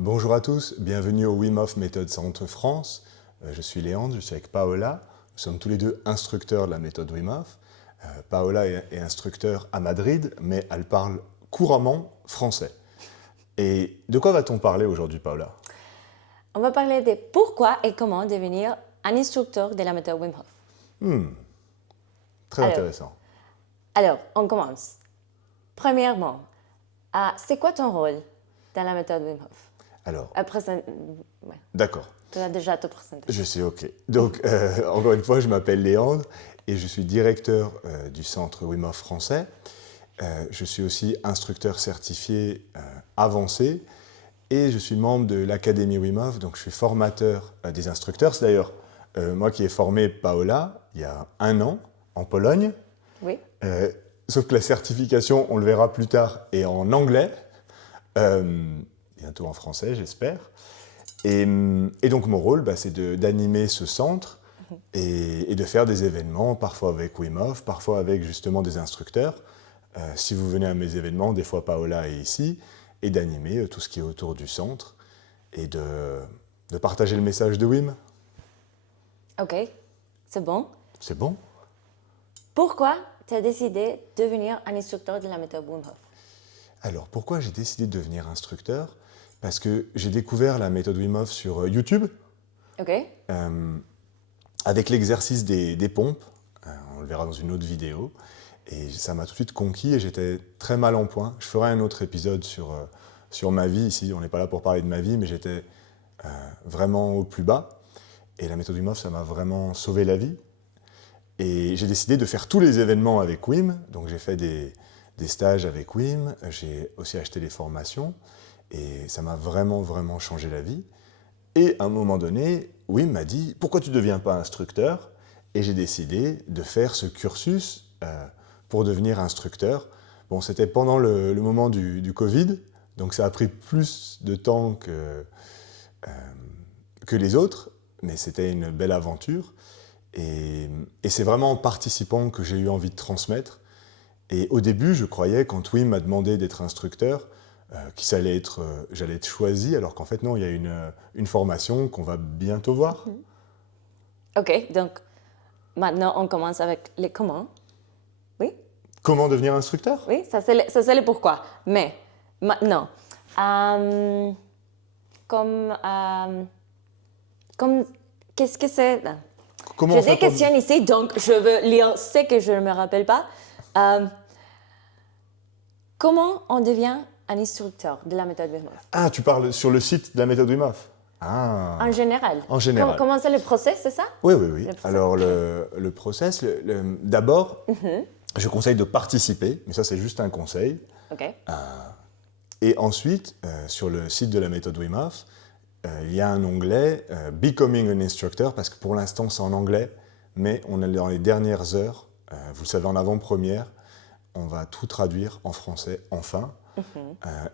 Bonjour à tous, bienvenue au Wim Hof Méthode Centre France. Je suis Léandre, je suis avec Paola. Nous sommes tous les deux instructeurs de la méthode Wim Hof. Paola est instructeur à Madrid, mais elle parle couramment français. Et de quoi va-t-on parler aujourd'hui, Paola? On va parler de pourquoi et comment devenir un instructeur de la méthode Wim Hof. Très intéressant. Alors, on commence. Premièrement, c'est quoi ton rôle dans la méthode Wim Hof? Alors, Ouais, d'accord. tu as déjà te présenter. Je sais, ok. Donc, encore une fois, je m'appelle Léandre et je suis directeur du centre Wim Hof français. Je suis aussi instructeur certifié avancé et je suis membre de l'Académie Wim Hof, donc je suis formateur des instructeurs. C'est d'ailleurs moi qui ai formé Paola il y a 1 an en Pologne. Oui. Sauf que la certification, on le verra plus tard, est en anglais, bientôt en français, j'espère. Et donc mon rôle, c'est d'animer ce centre et de faire des événements, parfois avec Wim Hof, parfois avec justement des instructeurs. Si vous venez à mes événements, des fois Paola est ici, et d'animer tout ce qui est autour du centre et de partager le message de Wim. Ok, c'est bon. C'est bon? Pourquoi tu as décidé de devenir un instructeur de la méthode Wim Hof? Alors, pourquoi j'ai décidé de devenir instructeur? Parce que j'ai découvert la méthode Wim Hof sur YouTube, Ok. avec l'exercice des pompes. On le verra dans une autre vidéo. Et ça m'a tout de suite conquis et j'étais très mal en point. Je ferai un autre épisode sur ma vie. Ici, on n'est pas là pour parler de ma vie, mais j'étais vraiment au plus bas. Et la méthode Wim Hof, ça m'a vraiment sauvé la vie. Et j'ai décidé de faire tous les événements avec Wim. Donc j'ai fait des stages avec Wim, j'ai aussi acheté des formations. Et ça m'a vraiment, vraiment changé la vie. Et à un moment donné, Wim m'a dit « Pourquoi tu ne deviens pas instructeur ?» Et j'ai décidé de faire ce cursus pour devenir instructeur. Bon, c'était pendant le moment du Covid, donc ça a pris plus de temps que les autres, mais c'était une belle aventure. Et c'est vraiment en participant que j'ai eu envie de transmettre. Et au début, je croyais, quand Wim m'a demandé d'être instructeur, j'allais être choisi, alors qu'en fait, non, il y a une formation qu'on va bientôt voir. Ok, donc maintenant on commence avec les comment. Oui? Comment devenir instructeur? Oui, ça c'est le pourquoi. Mais maintenant, qu'est-ce que c'est? Comment J'ai on fait des questions ici, donc je veux lire ce que je ne me rappelle pas. Comment on devient un instructeur de la méthode Wim Hof? Ah, tu parles sur le site de la méthode Wim Hof? Ah. En général. En général. Comment c'est le process, c'est ça? Oui, oui, oui. Alors, le process, d'abord, je conseille de participer, mais ça, c'est juste un conseil. Ok. Et ensuite, sur le site de la méthode Wim Hof, il y a un onglet « Becoming an Instructor » parce que pour l'instant, c'est en anglais, mais on est dans les dernières heures, vous le savez, en avant-première, on va tout traduire en français, enfin.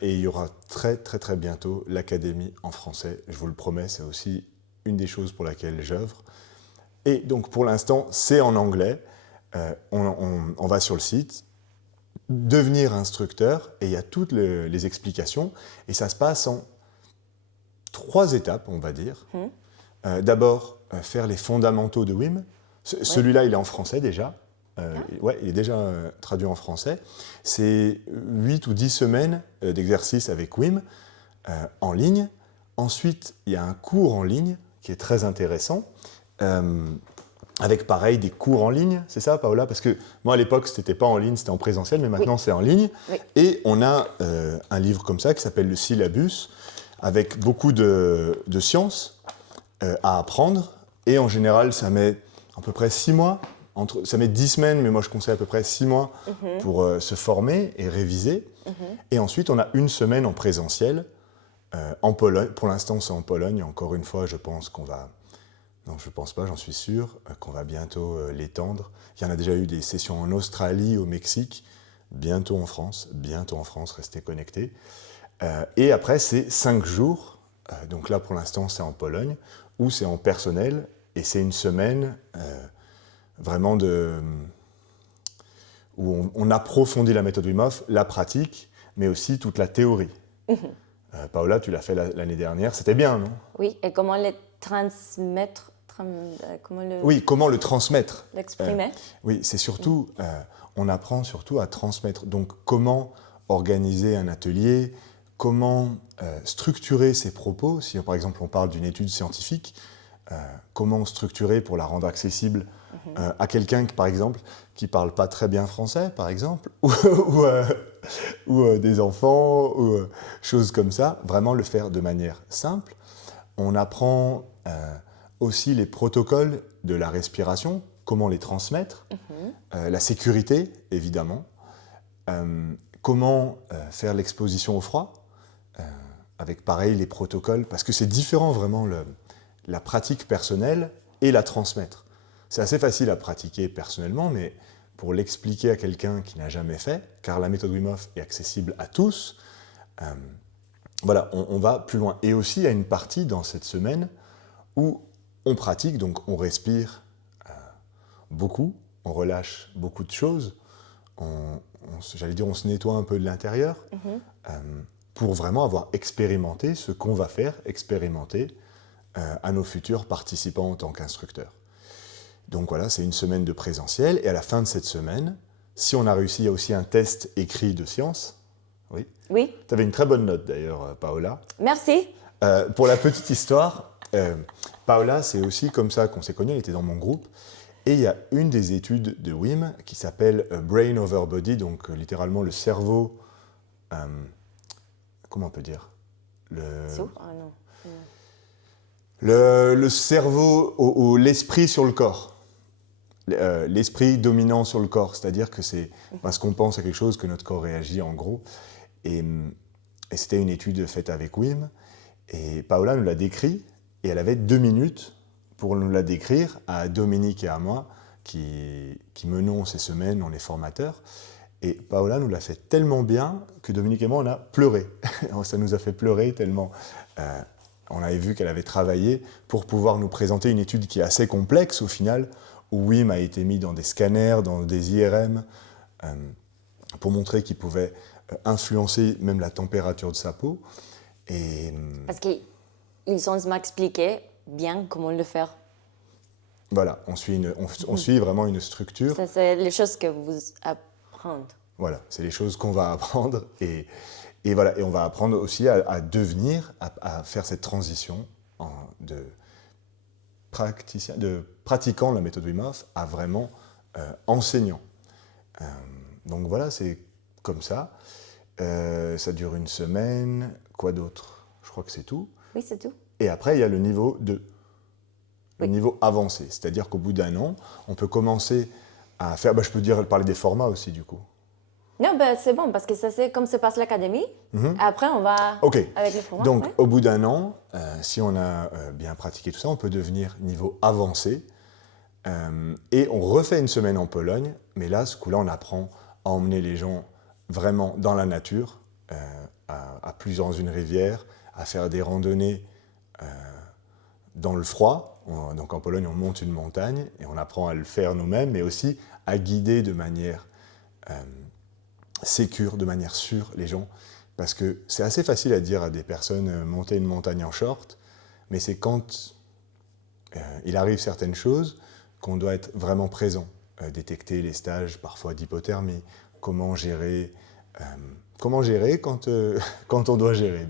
Et il y aura très, très, très bientôt l'Académie en français. Je vous le promets, c'est aussi une des choses pour laquelle j'œuvre. Et donc, pour l'instant, c'est en anglais. On va sur le site, devenir instructeur, et il y a toutes les explications. Et ça se passe en 3 étapes, on va dire. D'abord, faire les fondamentaux de Wim. Celui-là, il est en français déjà. Ouais, il est déjà traduit en français. C'est 8 ou 10 semaines d'exercice avec Wim en ligne. Ensuite, il y a un cours en ligne qui est très intéressant, avec pareil des cours en ligne, c'est ça Paola? Parce que moi à l'époque, c'était pas en ligne, c'était en présentiel, mais maintenant c'est en ligne. Oui. Et on a un livre comme ça qui s'appelle le syllabus, avec beaucoup de sciences à apprendre. Et en général, ça met à peu près 6 mois. Ça met 10 semaines, mais moi je conseille à peu près 6 mois pour se former et réviser. Et ensuite, on a 1 semaine en présentiel en Pologne. Pour l'instant, c'est en Pologne. Encore une fois, je pense qu'on va... Non, je ne pense pas, j'en suis sûr, qu'on va bientôt l'étendre. Il y en a déjà eu des sessions en Australie, au Mexique, bientôt en France, restez connectés. Et après, c'est 5 jours. Donc là, pour l'instant, c'est en Pologne, ou c'est en personnel. Et c'est 1 semaine... vraiment où on approfondit la méthode Wim Hof, la pratique, mais aussi toute la théorie. Paola, tu l'as fait l'année dernière, c'était bien, non? Oui, et comment le transmettre, comment Oui, comment le transmettre? l'exprimer? Oui, c'est surtout, on apprend surtout à transmettre. Donc, comment organiser un atelier, comment structurer ses propos. Si, par exemple, on parle d'une étude scientifique, comment structurer pour la rendre accessible à quelqu'un, par exemple, qui ne parle pas très bien français, par exemple, ou des enfants, ou choses comme ça. Vraiment le faire de manière simple. On apprend aussi les protocoles de la respiration, comment les transmettre, la sécurité, évidemment, comment faire l'exposition au froid, avec pareil les protocoles, parce que c'est différent vraiment la pratique personnelle et la transmettre. C'est assez facile à pratiquer personnellement, mais pour l'expliquer à quelqu'un qui n'a jamais fait, car la méthode Wim Hof est accessible à tous, voilà, on va plus loin. Et aussi, il y a une partie dans cette semaine où on pratique, donc on respire beaucoup, on relâche beaucoup de choses, j'allais dire on se nettoie un peu de l'intérieur, pour vraiment avoir expérimenté ce qu'on va faire expérimenter à nos futurs participants en tant qu'instructeurs. Donc voilà, c'est une semaine de présentiel, et à la fin de cette semaine, si on a réussi, il y a aussi un test écrit de sciences. Oui. Oui, Tu avais une très bonne note d'ailleurs, Paola. merci. Pour la petite histoire, Paola, c'est aussi comme ça qu'on s'est connus, elle était dans mon groupe. Et il y a une des études de Wim qui s'appelle Brain over Body, donc littéralement le cerveau. Comment on peut dire Sous? Ah non. le cerveau, l'esprit sur le corps. L'esprit dominant sur le corps, c'est-à-dire que c'est parce qu'on pense à quelque chose que notre corps réagit en gros. Et c'était une étude faite avec Wim, et Paola nous l'a décrit, et elle avait 2 minutes pour nous la décrire à Dominique et à moi, qui menons ces semaines, on est formateurs. Et Paola nous l'a fait tellement bien que Dominique et moi, on a pleuré. Ça nous a fait pleurer tellement on avait vu qu'elle avait travaillé pour pouvoir nous présenter une étude qui est assez complexe au final, où Wim a été mis dans des scanners, dans des IRM, pour montrer qu'il pouvait influencer même la température de sa peau. Et Parce qu'ils ont expliqué bien comment le faire. voilà, on suit vraiment une structure. Ça, c'est les choses que vous apprenez. Voilà, c'est les choses qu'on va apprendre. Et voilà, et on va apprendre aussi à devenir, à faire cette transition de pratiquant la méthode Wim Hof à vraiment enseignant. Donc voilà, c'est comme ça. Ça dure une semaine. Quoi d'autre? Je crois que c'est tout. Oui, c'est tout. Et après, il y a le niveau 2. Le Oui. niveau avancé. C'est-à-dire qu'au bout d'un an, on peut commencer à faire... je peux parler des formats aussi, du coup. Non, ben, c'est bon, parce que ça, c'est comme se passe l'académie. Après, on va Ok. avec les formats. Donc, ouais. au bout d'un an, si on a bien pratiqué tout ça, on peut devenir niveau avancé. Et on refait une semaine en Pologne, mais là, ce coup-là, on apprend à emmener les gens vraiment dans la nature, à plus dans une rivière, à faire des randonnées dans le froid. Donc en Pologne, on monte une montagne et on apprend à le faire nous-mêmes, mais aussi à guider de manière sécure, de manière sûre les gens. Parce que c'est assez facile à dire à des personnes monter une montagne en short, mais c'est quand il arrive certaines choses qu'on doit être vraiment présent. Détecter les stages parfois d'hypothermie, comment gérer quand, quand on doit gérer.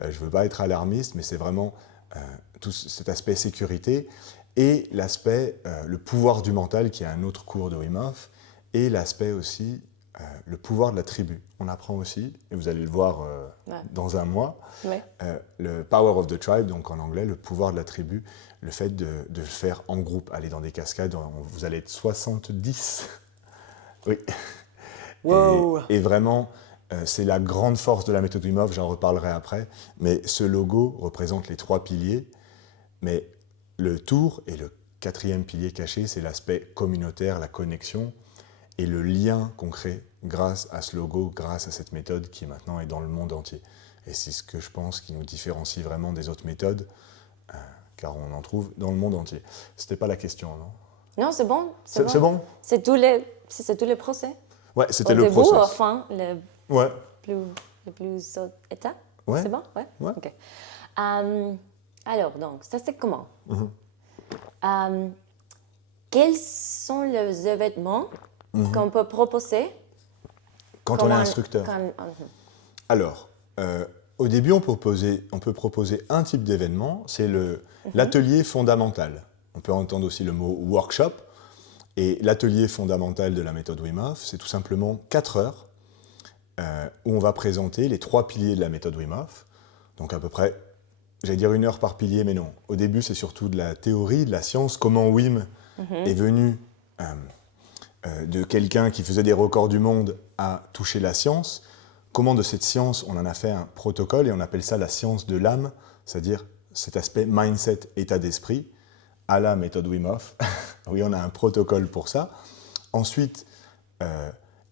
Je ne veux pas être alarmiste, mais c'est vraiment tout cet aspect sécurité et l'aspect, le pouvoir du mental, qui est un autre cours de Wim Hof, et l'aspect aussi, le pouvoir de la tribu. On apprend aussi, et vous allez le voir dans un mois, Ouais. le power of the tribe, donc en anglais, le pouvoir de la tribu, le fait de le faire en groupe, aller dans des cascades, vous allez être 70. Oui. Wow. Et vraiment, c'est la grande force de la méthode Wim Hof, j'en reparlerai après, mais ce logo représente les 3 piliers, mais le tour et le 4e pilier caché, c'est l'aspect communautaire, la connexion et le lien qu'on crée grâce à ce logo, grâce à cette méthode qui maintenant est dans le monde entier. Et c'est ce que je pense qui nous différencie vraiment des autres méthodes, car on en trouve dans le monde entier. C'était pas la question, non? Non, c'est bon. C'est bon? C'est tous les procès. Ouais, c'était Au le début, process. au fin, Ouais, le plus haut état. Ouais. C'est bon? Ouais? Ouais. OK. Alors, donc, ça, c'est comment? Quels sont les événements qu'on peut proposer Quand on est instructeur. Alors, au début, on peut proposer un type d'événement, c'est l'atelier fondamental. On peut entendre aussi le mot workshop. Et l'atelier fondamental de la méthode Wim Hof, c'est tout simplement 4 heures où on va présenter les 3 piliers de la méthode Wim Hof. Donc à peu près, j'allais dire 1 heure par pilier, mais non. Au début, c'est surtout de la théorie, de la science, comment Wim est venu de quelqu'un qui faisait des records du monde à toucher la science. Comment de cette science, on en a fait un protocole et on appelle ça la science de l'âme, c'est-à-dire cet aspect mindset, état d'esprit, à la méthode Wim Hof. Oui, on a un protocole pour ça. Ensuite,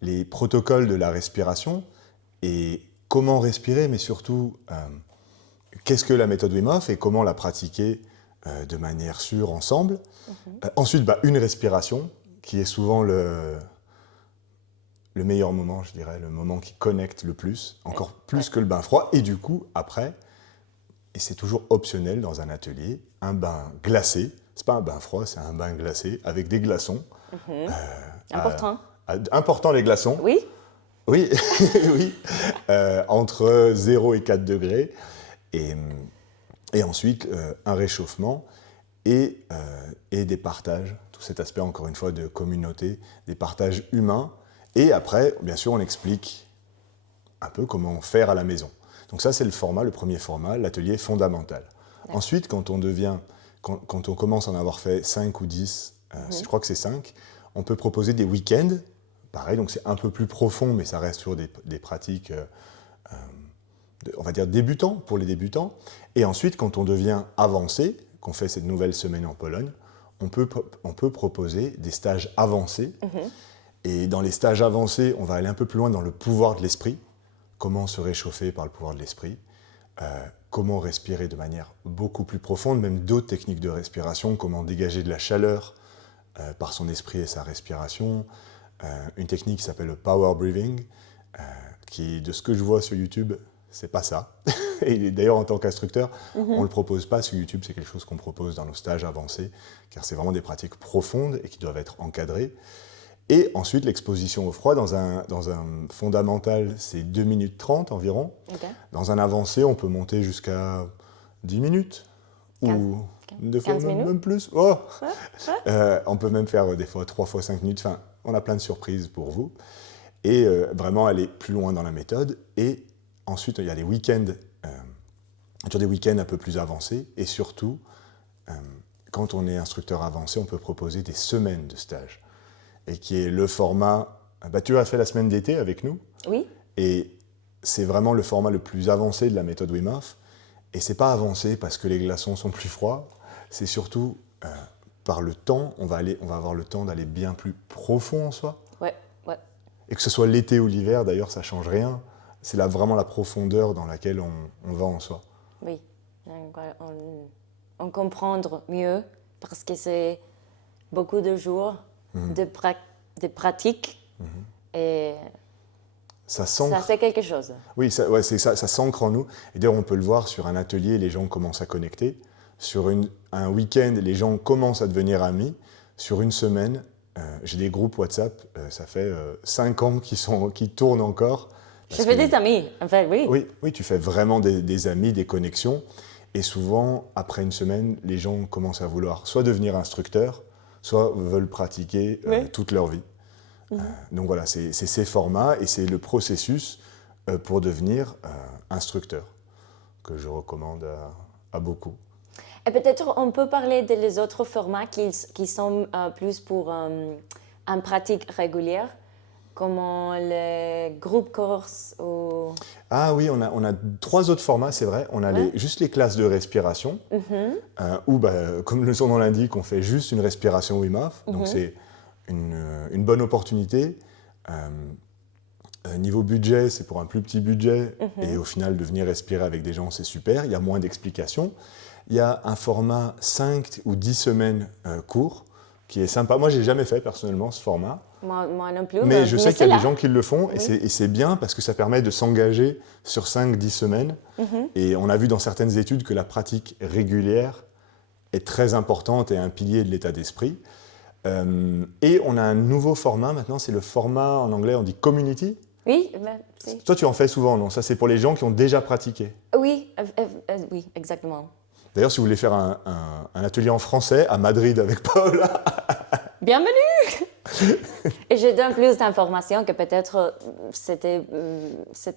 les protocoles de la respiration et comment respirer, mais surtout, qu'est-ce que la méthode Wim Hof et comment la pratiquer de manière sûre ensemble. Ensuite, une respiration, qui est souvent le meilleur moment, je dirais, le moment qui connecte le plus, encore plus que le bain froid. Et du coup, après, et c'est toujours optionnel dans un atelier, un bain glacé. C'est pas un bain froid, c'est un bain glacé avec des glaçons. Important. Important les glaçons. Oui? Oui, oui. Entre 0 et 4 degrés. Et ensuite, un réchauffement et des partages. Tout cet aspect, encore une fois, de communauté, des partages humains. Et après, bien sûr, on explique un peu comment faire à la maison. Donc ça, c'est le premier format, l'atelier fondamental. Ensuite, quand on commence à en avoir fait 5 ou 10, je crois que c'est 5, on peut proposer des week-ends. Pareil, donc c'est un peu plus profond, mais ça reste toujours des pratiques, on va dire, débutants, pour les débutants. Et ensuite, quand on devient avancé, qu'on fait cette nouvelle semaine en Pologne, on peut proposer des stages avancés. Et dans les stages avancés, on va aller un peu plus loin dans le pouvoir de l'esprit. Comment se réchauffer par le pouvoir de l'esprit, comment respirer de manière beaucoup plus profonde, même d'autres techniques de respiration, comment dégager de la chaleur par son esprit et sa respiration. Une technique qui s'appelle le power breathing, qui, de ce que je vois sur YouTube, c'est pas ça. Et d'ailleurs, en tant qu'instructeur, on ne le propose pas sur YouTube, c'est quelque chose qu'on propose dans nos stages avancés, car c'est vraiment des pratiques profondes et qui doivent être encadrées. Et ensuite, l'exposition au froid, dans un fondamental, c'est 2 minutes 30 environ. Okay. Dans un avancé, on peut monter jusqu'à 10 minutes. 15, ou des fois 15 minutes. Même plus. Oh on peut même faire des fois 3 fois 5 minutes. Enfin, on a plein de surprises pour vous. Et vraiment aller plus loin dans la méthode. Et ensuite, il y a des week-ends, des week-ends un peu plus avancés. Et surtout, quand on est instructeur avancé, on peut proposer des semaines de stage. Et qui est le format... tu as fait la semaine d'été avec nous. Oui. Et c'est vraiment le format le plus avancé de la méthode Wim Hof. Et c'est pas avancé parce que les glaçons sont plus froids. C'est surtout par le temps, on va avoir le temps d'aller bien plus profond en soi. Ouais. Et que ce soit l'été ou l'hiver, d'ailleurs, ça change rien. C'est vraiment la profondeur dans laquelle on va en soi. Oui. On comprend mieux parce que c'est beaucoup de jours de pratique et ça c'est quelque chose. Oui, c'est ça s'ancre en nous. Et d'ailleurs, on peut le voir sur un atelier, les gens commencent à connecter. Sur un week-end, les gens commencent à devenir amis. Sur une semaine, j'ai des groupes WhatsApp, ça fait 5 ans qui tournent encore. Je fais des amis, en fait, oui. Oui, tu fais vraiment des amis, des connexions. Et souvent, après une semaine, les gens commencent à vouloir soit devenir instructeurs, soit veulent pratiquer toute leur vie. Donc voilà, c'est ces formats et c'est le processus pour devenir instructeur que je recommande à beaucoup. Et peut-être on peut parler des autres formats qui sont plus pour une pratique régulière, comme les groupes courses ou... Ah oui, on a 3 autres formats, c'est vrai. On a juste les classes de respiration, où, comme le son l'indique, on fait juste une respiration Wim Hof. Donc c'est une bonne opportunité. Niveau budget, c'est pour un plus petit budget. Et au final, de venir respirer avec des gens, c'est super. Il y a moins d'explications. Il y a un format 5 ou 10 semaines court, qui est sympa. Moi, je n'ai jamais fait personnellement ce format. Moi non plus. Mais je sais qu'il y a c'est des gens qui le font, Oui. et c'est bien parce que ça permet de s'engager sur 5-10 semaines. Et on a vu dans certaines études que la pratique régulière est très importante et un pilier de l'état d'esprit. Et on a un nouveau format maintenant, c'est le format, en anglais on dit community. Oui, ben, si. Toi tu en fais souvent, non? Ça c'est pour les gens qui ont déjà pratiqué. Oui, oui, exactement. D'ailleurs, si vous voulez faire un atelier en français à Madrid avec Paola, Bienvenue! Et je donne plus d'informations que peut-être c'était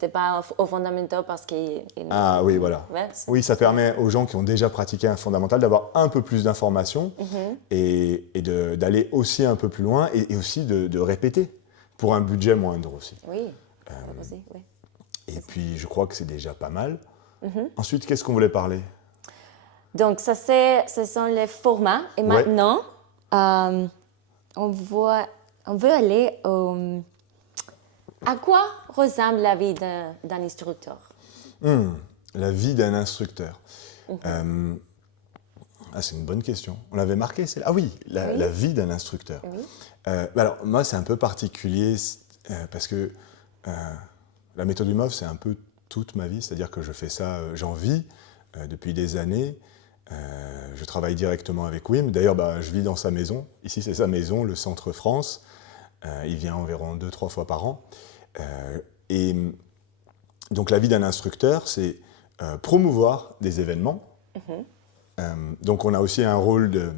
pas au fondamental parce qu'il... ah oui, voilà. Ouais, Oui, ça permet aux gens qui ont déjà pratiqué un fondamental d'avoir un peu plus d'informations et d'aller aussi un peu plus loin et aussi de répéter pour un budget moindre aussi. Oui, aussi, oui. Et puis, je crois que c'est déjà pas mal. Ensuite, qu'est-ce qu'on voulait parler? Donc, ce sont les formats. Et Ouais. maintenant, on veut aller à quoi ressemble la vie d'un instructeur? La vie d'un instructeur. C'est une bonne question. On l'avait marqué, c'est ah oui, la vie d'un instructeur. Oui. Alors, moi, c'est un peu particulier parce que la méthode Wim Hof, c'est un peu toute ma vie, c'est-à-dire que je fais ça, j'en vis depuis des années. Je travaille directement avec Wim. D'ailleurs, je vis dans sa maison. Ici, c'est sa maison, le Centre France. Il vient environ 2-3 fois par an. Et donc, la vie d'un instructeur, c'est promouvoir des événements. Donc, on a aussi un rôle de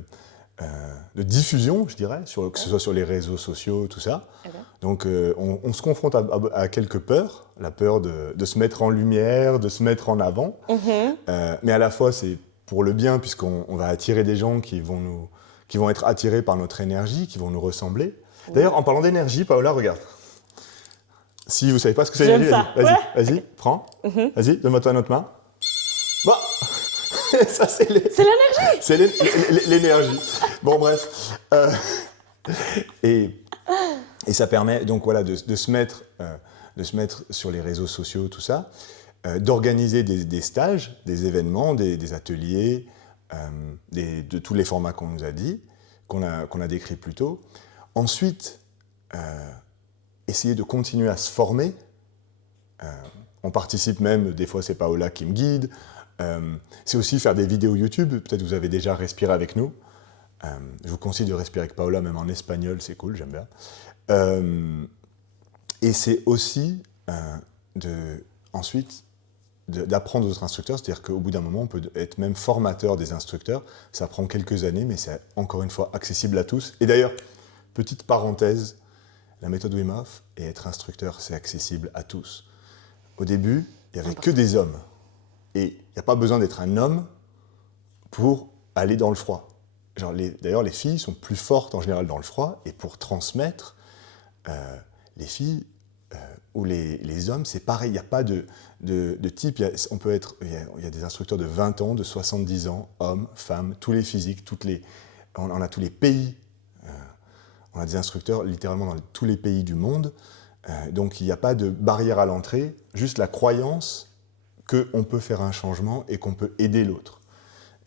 diffusion, je dirais, que ce soit sur les réseaux sociaux, tout ça. Donc, on se confronte à quelques peurs. La peur de se mettre en lumière, de se mettre en avant. Mais à la fois, c'est pour le bien, puisqu'on va attirer des gens qui vont être attirés par notre énergie, qui vont nous ressembler. D'ailleurs, en parlant d'énergie, Paola, regarde. Si vous ne savez pas ce que c'est J'aime l'énergie, ça. vas-y, prends. Vas-y, donne-moi toi notre main. Bah ça, c'est l'énergie. C'est l'énergie. Bon, bref. Et ça permet donc voilà, de se mettre sur les réseaux sociaux, tout ça, d'organiser des stages, des événements, des ateliers, de tous les formats qu'on nous a dit, qu'on a décrits plus tôt. Ensuite, essayer de continuer à se former. On participe même, des fois c'est Paola qui me guide. C'est aussi faire des vidéos YouTube. Peut-être vous avez déjà respiré avec nous. Je vous conseille de respirer avec Paola, même en espagnol, c'est cool, j'aime bien. Et c'est aussi ensuite d'apprendre aux autres instructeurs, c'est-à-dire qu'au bout d'un moment, on peut être même formateur des instructeurs. Ça prend quelques années, mais c'est encore une fois accessible à tous. Et d'ailleurs, petite parenthèse, la méthode Wim Hof et être instructeur, c'est accessible à tous. Au début, il n'y avait que des hommes. Et il n'y a pas besoin d'être un homme pour aller dans le froid. D'ailleurs, les filles sont plus fortes en général dans le froid, et pour transmettre, les filles ou les hommes, c'est pareil, il n'y a pas de type. Il y a des instructeurs de 20 ans, de 70 ans, hommes, femmes, tous les physiques, on a tous les pays. On a des instructeurs littéralement dans tous les pays du monde. Donc il n'y a pas de barrière à l'entrée, juste la croyance qu'on peut faire un changement et qu'on peut aider l'autre.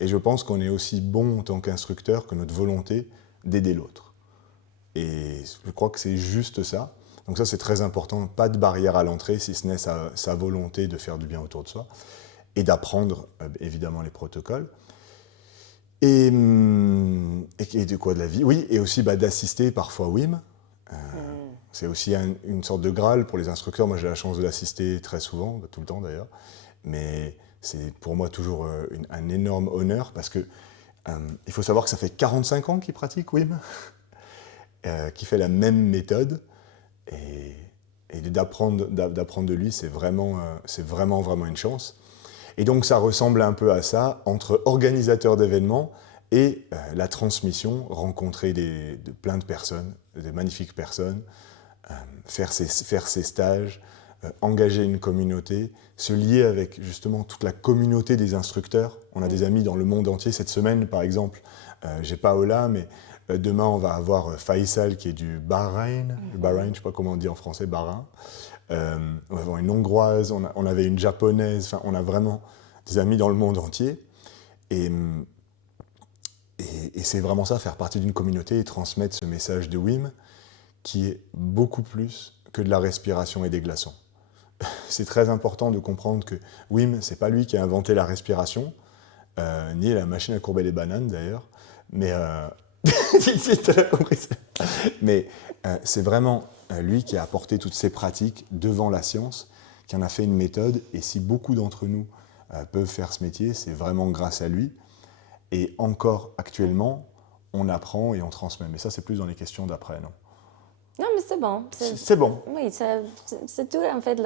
Et je pense qu'on est aussi bon en tant qu'instructeur que notre volonté d'aider l'autre. Et je crois que c'est juste ça. Donc ça, c'est très important. Pas de barrière à l'entrée, si ce n'est sa volonté de faire du bien autour de soi et d'apprendre, évidemment, les protocoles. Et de quoi de la vie? Oui, et aussi d'assister parfois Wim. C'est aussi une sorte de Graal pour les instructeurs. Moi, j'ai la chance de l'assister très souvent, tout le temps d'ailleurs. Mais c'est pour moi toujours un énorme honneur parce que il faut savoir que ça fait 45 ans qu'il pratique Wim, qu'il fait la même méthode. Et d'apprendre de lui, c'est vraiment une chance. Et donc ça ressemble un peu à ça, entre organisateur d'événements et la transmission, rencontrer plein de personnes, des magnifiques personnes, faire ses stages, engager une communauté, se lier avec justement toute la communauté des instructeurs. On a des amis dans le monde entier. Cette semaine, par exemple, j'ai Paola, mais demain, on va avoir Faisal qui est du Bahreïn. Le Bahreïn, je ne sais pas comment on dit en français, Bahreïn. On va avoir une Hongroise, on avait une Japonaise. Enfin, on a vraiment des amis dans le monde entier. Et c'est vraiment ça, faire partie d'une communauté et transmettre ce message de Wim qui est beaucoup plus que de la respiration et des glaçons. C'est très important de comprendre que Wim, c'est pas lui qui a inventé la respiration, ni la machine à courber les bananes d'ailleurs, mais mais c'est vraiment lui qui a apporté toutes ces pratiques devant la science, qui en a fait une méthode, et si beaucoup d'entre nous peuvent faire ce métier, c'est vraiment grâce à lui. Et encore actuellement, on apprend et on transmet. Mais ça, c'est plus dans les questions d'après, non? Non, mais c'est bon. C'est bon. Oui, c'est tout en fait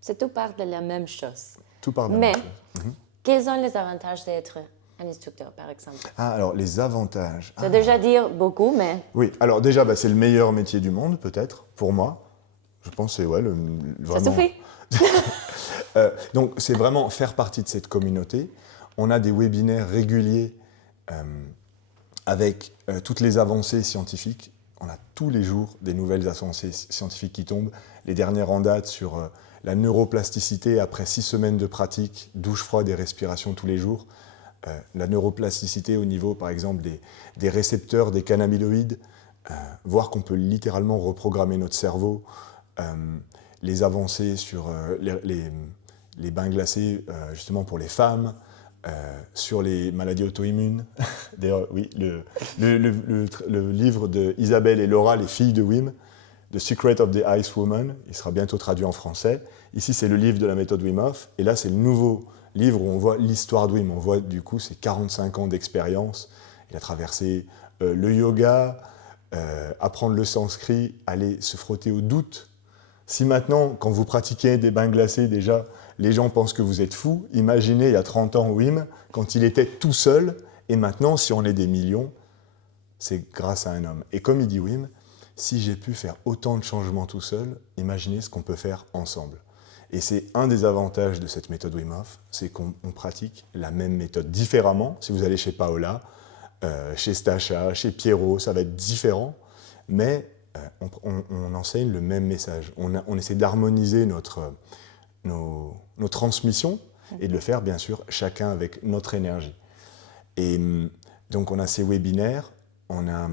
c'est tout part de la même chose. Tout part de la Mais même chose. quels sont les avantages d'être un instructeur, par exemple? Ah, alors les avantages. Ça veut déjà dire beaucoup, mais Oui, alors déjà, c'est le meilleur métier du monde, peut-être, pour moi. Je pense que c'est ça vraiment... suffit. Donc, c'est vraiment faire partie de cette communauté. On a des webinaires réguliers avec toutes les avancées scientifiques. On a tous les jours des nouvelles avancées scientifiques qui tombent. Les dernières en date sur la neuroplasticité après 6 semaines de pratique, douche froide et respiration tous les jours. La neuroplasticité au niveau, par exemple, des récepteurs, des cannabinoïdes, voir qu'on peut littéralement reprogrammer notre cerveau, les avancées sur les bains glacés, justement pour les femmes, sur les maladies auto-immunes. D'ailleurs, oui, le livre de Isabelle et Laura, les filles de Wim, The Secret of the Ice Woman, il sera bientôt traduit en français. Ici, c'est le livre de la méthode Wim Hof, et là, c'est le nouveau livre où on voit l'histoire de Wim. On voit du coup ses 45 ans d'expérience. Il a traversé le yoga, apprendre le sanskrit, aller se frotter au doute. Si maintenant, quand vous pratiquez des bains glacés, déjà, les gens pensent que vous êtes fou, imaginez il y a 30 ans Wim, quand il était tout seul, et maintenant, si on est des millions, c'est grâce à un homme. Et comme il dit Wim, si j'ai pu faire autant de changements tout seul, imaginez ce qu'on peut faire ensemble. Et c'est un des avantages de cette méthode Wim Hof, c'est qu'on pratique la même méthode différemment. Si vous allez chez Paola, chez Stacha, chez Pierrot, ça va être différent, mais on enseigne le même message. On essaie d'harmoniser nos transmissions et de le faire, bien sûr, chacun avec notre énergie. Et donc, on a ces webinaires, on a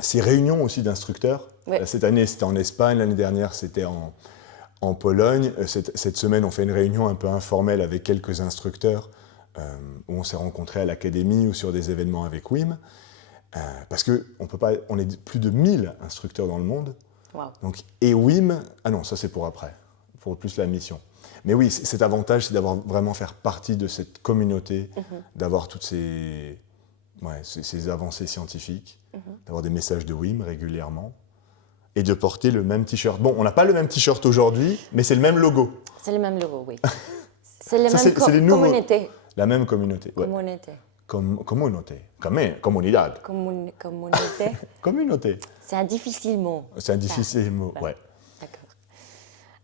ces réunions aussi d'instructeurs. Oui. Cette année, c'était en Espagne, l'année dernière, c'était en Pologne. Cette semaine, on fait une réunion un peu informelle avec quelques instructeurs où on s'est rencontrés à l'académie ou sur des événements avec Wim. Parce qu'on est plus de 1000 instructeurs dans le monde. Wow. Donc, et Wim, ah non, ça c'est pour après, pour plus la mission. Mais oui, cet avantage, c'est d'avoir vraiment faire partie de cette communauté, d'avoir toutes ces avancées scientifiques, d'avoir des messages de Wim régulièrement, et de porter le même t-shirt. Bon, on n'a pas le même t-shirt aujourd'hui, mais c'est le même logo. C'est le même logo, oui. C'est la Ça, même c'est les nouveaux- communauté. La même communauté. Ouais. Communauté. Communauté. Comunidad. Communauté. Communauté. C'est un difficile mot. C'est un difficile mot, Ouais. ouais. D'accord.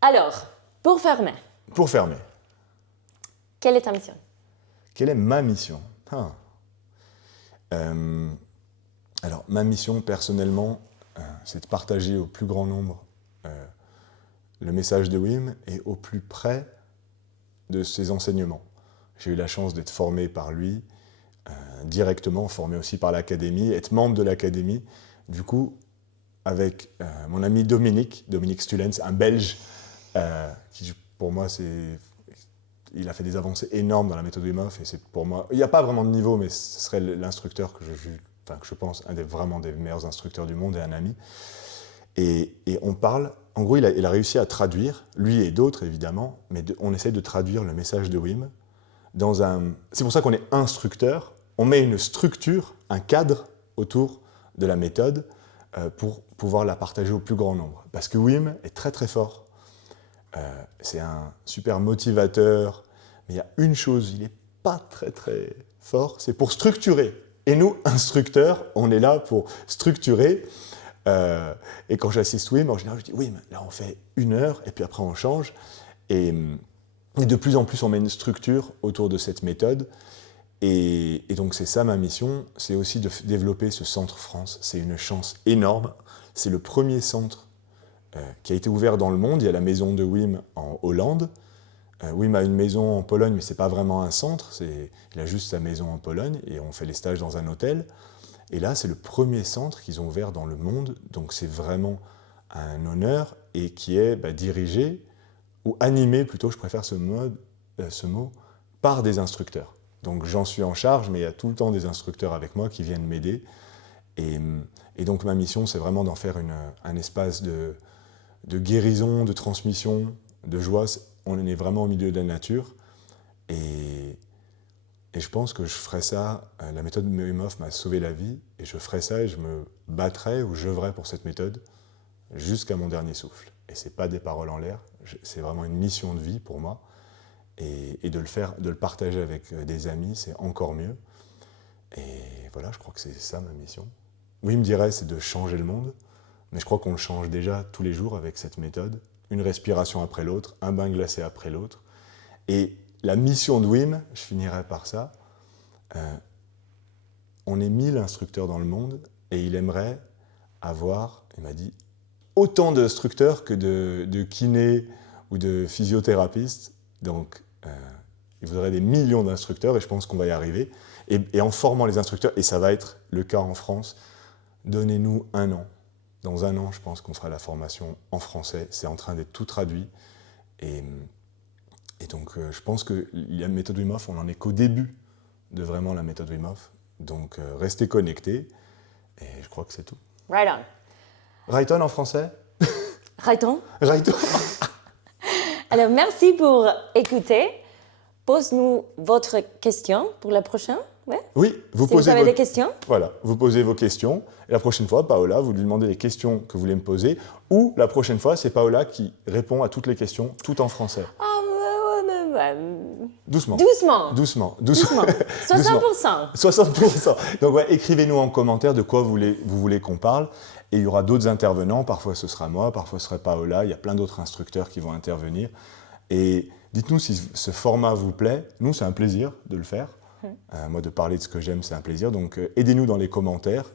Alors, pour fermer, Pour fermer, quelle est ta mission? quelle est ma mission? Alors, ma mission, personnellement, c'est de partager au plus grand nombre le message de Wim et au plus près de ses enseignements. J'ai eu la chance d'être formé par lui, directement, formé aussi par l'académie, être membre de l'académie. Du coup, avec mon ami Dominique Stulens, un Belge, qui pour moi, il a fait des avancées énormes dans la méthode Wim Hof, et c'est pour moi, il n'y a pas vraiment de niveau, mais ce serait l'instructeur que je pense, vraiment des meilleurs instructeurs du monde et un ami. Et on parle, en gros, il a réussi à traduire, lui et d'autres évidemment, mais on essaie de traduire le message de Wim dans c'est pour ça qu'on est instructeur, on met une structure, un cadre autour de la méthode pour pouvoir la partager au plus grand nombre. Parce que Wim est très très fort, c'est un super motivateur, mais il y a une chose, il n'est pas très très fort, c'est pour structurer. Et nous, instructeurs, on est là pour structurer. Et quand j'assiste Wim, en général, je dis Wim, là on fait 1 heure, et puis après on change. Et de plus en plus, on met une structure autour de cette méthode. Et donc c'est ça ma mission, c'est aussi de développer ce centre France. C'est une chance énorme. C'est le premier centre qui a été ouvert dans le monde. Il y a la maison de Wim en Hollande. Wim a une maison en Pologne, mais ce n'est pas vraiment un centre. Il a juste sa maison en Pologne et on fait les stages dans un hôtel. Et là, c'est le premier centre qu'ils ont ouvert dans le monde, donc c'est vraiment un honneur et qui est dirigé, ou animé plutôt, je préfère ce mot, par des instructeurs. Donc j'en suis en charge, mais il y a tout le temps des instructeurs avec moi qui viennent m'aider. Et donc ma mission, c'est vraiment d'en faire un espace de guérison, de transmission, de joie. On est vraiment au milieu de la nature. Et je pense que je ferai ça, la méthode Wim Hof m'a sauvé la vie, et je ferai ça et je me battrai ou j'œuvrerai pour cette méthode jusqu'à mon dernier souffle. Et ce n'est pas des paroles en l'air, c'est vraiment une mission de vie pour moi. Et de le partager avec des amis, c'est encore mieux. Et voilà, je crois que c'est ça ma mission. Oui, il me dirait, c'est de changer le monde, mais je crois qu'on le change déjà tous les jours avec cette méthode. Une respiration après l'autre, un bain glacé après l'autre. Et la mission de Wim, je finirai par ça, on est 1000 instructeurs dans le monde, et il aimerait avoir, il m'a dit, autant d'instructeurs que de kinés ou de physiothérapeutes. Donc, il voudrait des millions d'instructeurs, et je pense qu'on va y arriver. Et en formant les instructeurs, et ça va être le cas en France, donnez-nous 1 an. Dans 1 an, je pense qu'on fera la formation en français. C'est en train d'être tout traduit. Et donc, je pense que la méthode Wim Hof, on n'en est qu'au début de vraiment la méthode Wim Hof. Donc, restez connectés. Et je crois que c'est tout. Right on. Right on en français? Right on. Right on. Alors, merci pour écouter. Pose-nous votre question pour la prochaine. Ouais. Oui, vous avez des questions. Voilà, vous posez vos questions. Et la prochaine fois, Paola, vous lui demandez les questions que vous voulez me poser. Ou la prochaine fois, c'est Paola qui répond à toutes les questions, tout en français. Doucement. Doucement. Doucement. 60%. 60%. Donc, ouais, écrivez-nous en commentaire de quoi vous voulez qu'on parle. Et il y aura d'autres intervenants. Parfois, ce sera moi, parfois, ce sera Paola. Il y a plein d'autres instructeurs qui vont intervenir. Et dites-nous si ce format vous plaît. Nous, c'est un plaisir de le faire. Moi, de parler de ce que j'aime, c'est un plaisir. Donc, aidez-nous dans les commentaires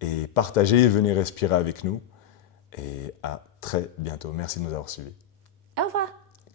et partagez, venez respirer avec nous. Et à très bientôt. Merci de nous avoir suivis.